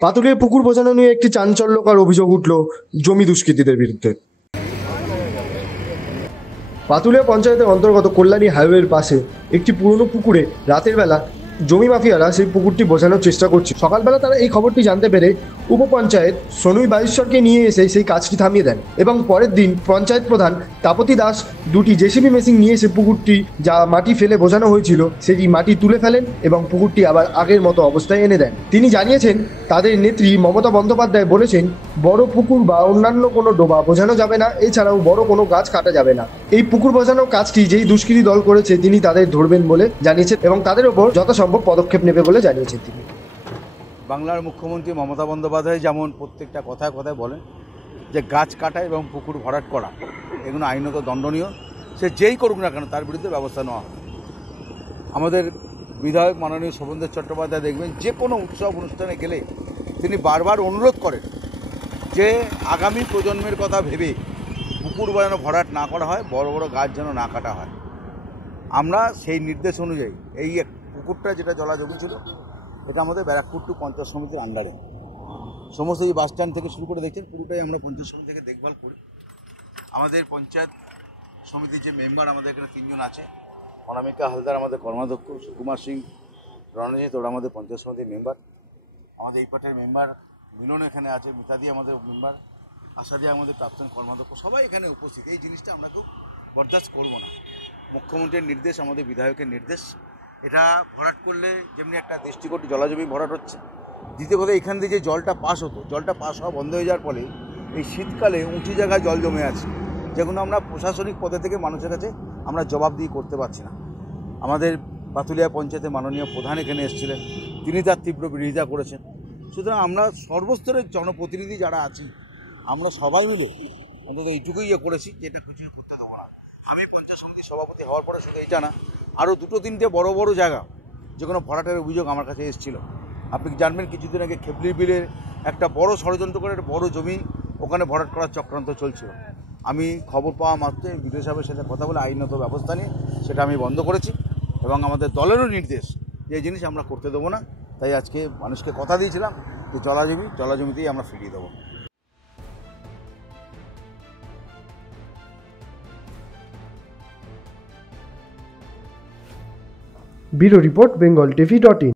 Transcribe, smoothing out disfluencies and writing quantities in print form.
পাতুলে পুকুর বোঝানো নিয়ে একটি চাঞ্চল্যকর অভিযোগ উঠল জমি দুষ্কৃতীদের বিরুদ্ধে। পাতুলিয়া পঞ্চায়েতের অন্তর্গত কল্যাণী হাইওয়ের পাশে একটি পুরনো পুকুরে রাতের বেলা জমি মাফিয়ারা সেই পুকুরটি বোঝানোর চেষ্টা করছে। সকালবেলা তারা এই খবরটি জানতে পেরে উপপঞ্চায়েত সনুই বাইশ্বরকে নিয়ে এসে সেই কাজটি থামিয়ে দেন এবং পরের দিন পঞ্চায়েত প্রধান তাপতি দাস দুটি জেসিবি মেশিন নিয়ে এসে পুকুরটি যা মাটি ফেলে বোঝানো হয়েছিল সেটি মাটি তুলে ফেলেন এবং পুকুরটি আবার আগের মতো অবস্থায় এনে দেন। তিনি জানিয়েছেন তাদের নেত্রী মমতা বন্দ্যোপাধ্যায় বলেছেন বড় পুকুর বা অন্যান্য কোনো ডোবা বোঝানো যাবে না, এছাড়াও বড় কোনো গাছ কাটা যাবে না। এই পুকুর বোঝানোর কাজটি যেই দুষ্কৃতী দল করেছে তিনি তাদের ধরবেন বলে জানিয়েছেন এবং তাদের ওপর যথাসম্ভব পদক্ষেপ নেবে বলে জানিয়েছেন তিনি। বাংলার মুখ্যমন্ত্রী মমতা বন্দ্যোপাধ্যায় যেমন প্রত্যেকটা কথায় কথায় বলেন যে গাছ কাটা এবং পুকুর ভরাট করা এগুলো আইনত দণ্ডনীয়, সে যেই করুক না কেন তার বিরুদ্ধে ব্যবস্থা নেওয়া হবে। আমাদের বিধায়ক মাননীয় শোভনদেব চট্টোপাধ্যায় দেখবেন যে কোনো উৎসব অনুষ্ঠানে গেলে তিনি বারবার অনুরোধ করেন যে আগামী প্রজন্মের কথা ভেবে পুকুর যেন ভরাট না করা হয়, বড় বড় গাছ যেন না কাটা হয়। আমরা সেই নির্দেশ অনুযায়ী এই পুকুরটা যেটা জলা জমি ছিল এটা আমাদের ব্যারাকপুর টু পঞ্চায়েত সমিতির আন্ডারে, সমস্ত এই বাস স্ট্যান্ড থেকে শুরু করে দেখছেন পুরোটাই আমরা পঞ্চায়েত সমিতি থেকে দেখভাল করি। আমাদের পঞ্চায়েত সমিতির যে মেম্বার আমাদের এখানে 3 জন আছে, অনামিকা হালদার আমাদের কর্মাধ্যক্ষ, সুকুমার সিং রণজিৎ ওরা আমাদের পঞ্চায়েত সমিতির মেম্বার, আমাদের এই পাটের মেম্বার মিলন এখানে আছে, মিতাদি আমাদের মেম্বার, আশাদি আমাদের প্রাক্তন কর্মাধ্যক্ষ, সবাই এখানে উপস্থিত। এই জিনিসটা আমরা কেউ বরদাস্ত করব না। মুখ্যমন্ত্রীর নির্দেশ, আমাদের বিধায়কের নির্দেশ, এটা ভরাট করলে যেমনি একটা দৃষ্টিকোণ জলাজমি ভরাট হচ্ছে, দ্বিতীয় কথা এখান থেকে যে জলটা পাস হতো, জলটা পাস হওয়া বন্ধ হয়ে যাওয়ার ফলে এই শীতকালে উঁচু জায়গায় জল জমে আছে, যেগুলো আমরা প্রশাসনিক পদে থেকে মানুষের কাছে আমরা জবাবদিহি করতে পারছি না। আমাদের পাতুলিয়া পঞ্চায়েতের মাননীয় প্রধান এখানে এসেছিলেন, তিনি তার তীব্র বিরোধিতা করেছেন। সুতরাং আমরা সর্বস্তরের জনপ্রতিনিধি যারা আছি আমরা সবাই মিলে অন্তত এইটুকুই করেছি যে এটা কিছু করতে দেবো না। আমি পঞ্চায়েত সমিতির সভাপতি হওয়ার পরে শুধু এইটা না, আরও 2-3টে বড় বড় জায়গা যেগুলো ভরাটের অভিযোগ আমার কাছে এসেছিল। আপনি জানবেন কিছুদিন আগে খেপলির বিলের একটা বড় ষড়যন্ত্র করে একটা বড় জমি ওখানে ভরাট করার চক্রান্ত চলছিল। আমি খবর পাওয়া মাত্রই বিডিও সাহেবের সাথে কথা বলে আইনত ব্যবস্থা নিয়ে সেটা আমি বন্ধ করেছি এবং আমাদের দলেরও নির্দেশ যে এই জিনিস আমরা করতে দেবো না। তাই আজকে মানুষকে কথা দিয়েছিলাম যে জলাজমিতেই আমরা ফিরিয়ে দেবো। Bureau report, bengaltv.in।